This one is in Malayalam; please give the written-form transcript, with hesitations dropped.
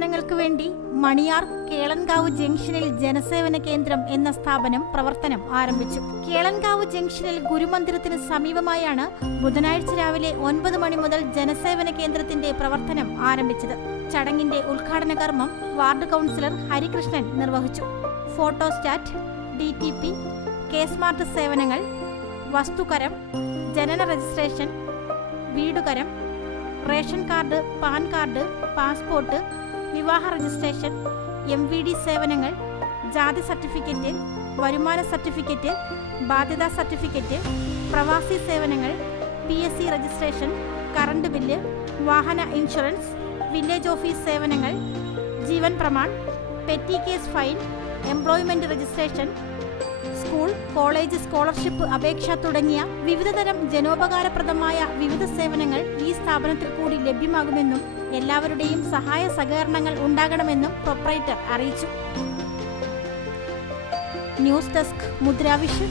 സേവനങ്ങൾക്ക് വേണ്ടി മണിയാർ കേളൻകാവ് ജംഗ്ഷനിൽ ജനസേവന കേന്ദ്രം എന്ന സ്ഥാപനം പ്രവർത്തനം ആരംഭിച്ചു. കേളൻകാവ് ജംഗ്ഷനിൽ ഗുരുമന്ദിരത്തിന് സമീപമായാണ് ബുധനാഴ്ച രാവിലെ 9 മണി മുതൽ ജനസേവന കേന്ദ്രത്തിന്റെ പ്രവർത്തനം ആരംഭിച്ചത്. ചടങ്ങിന്റെ ഉദ്ഘാടന കർമ്മം വാർഡ് കൗൺസിലർ ഹരികൃഷ്ണൻ നിർവഹിച്ചു. ഫോട്ടോസ്റ്റാറ്റ്, DTP, കെ-സ്മാർട്ട് സേവനങ്ങൾ, വസ്തുകരം, ജനന രജിസ്ട്രേഷൻ, വീടുകരം, ration card, PAN card, passport, വിവാഹ രജിസ്ട്രേഷൻ, MVD സേവനങ്ങൾ, ജാതി സർട്ടിഫിക്കറ്റ്, വരുമാന സർട്ടിഫിക്കറ്റ്, ബാധ്യതാ സർട്ടിഫിക്കറ്റ്, പ്രവാസി സേവനങ്ങൾ, PSC രജിസ്ട്രേഷൻ, കറണ്ട് ബില്ല്, വാഹന ഇൻഷുറൻസ്, വില്ലേജ് ഓഫീസ് സേവനങ്ങൾ, Jeevan Pramaan, petty case file, employment registration, school, college scholarship അപേക്ഷ തുടങ്ങിയ വിവിധതരം ജനോപകാരപ്രദമായ വിവിധ സേവനങ്ങൾ ഈ സ്ഥാപനത്തിൽ കൂടി ലഭ്യമാകുമെന്നും എല്ലാവരുടെയും സഹായ സഹകരണങ്ങൾ ഉണ്ടാകണമെന്നും പ്രൊപ്പറേറ്റർ അറിയിച്ചു. News desk, Mudra Vision.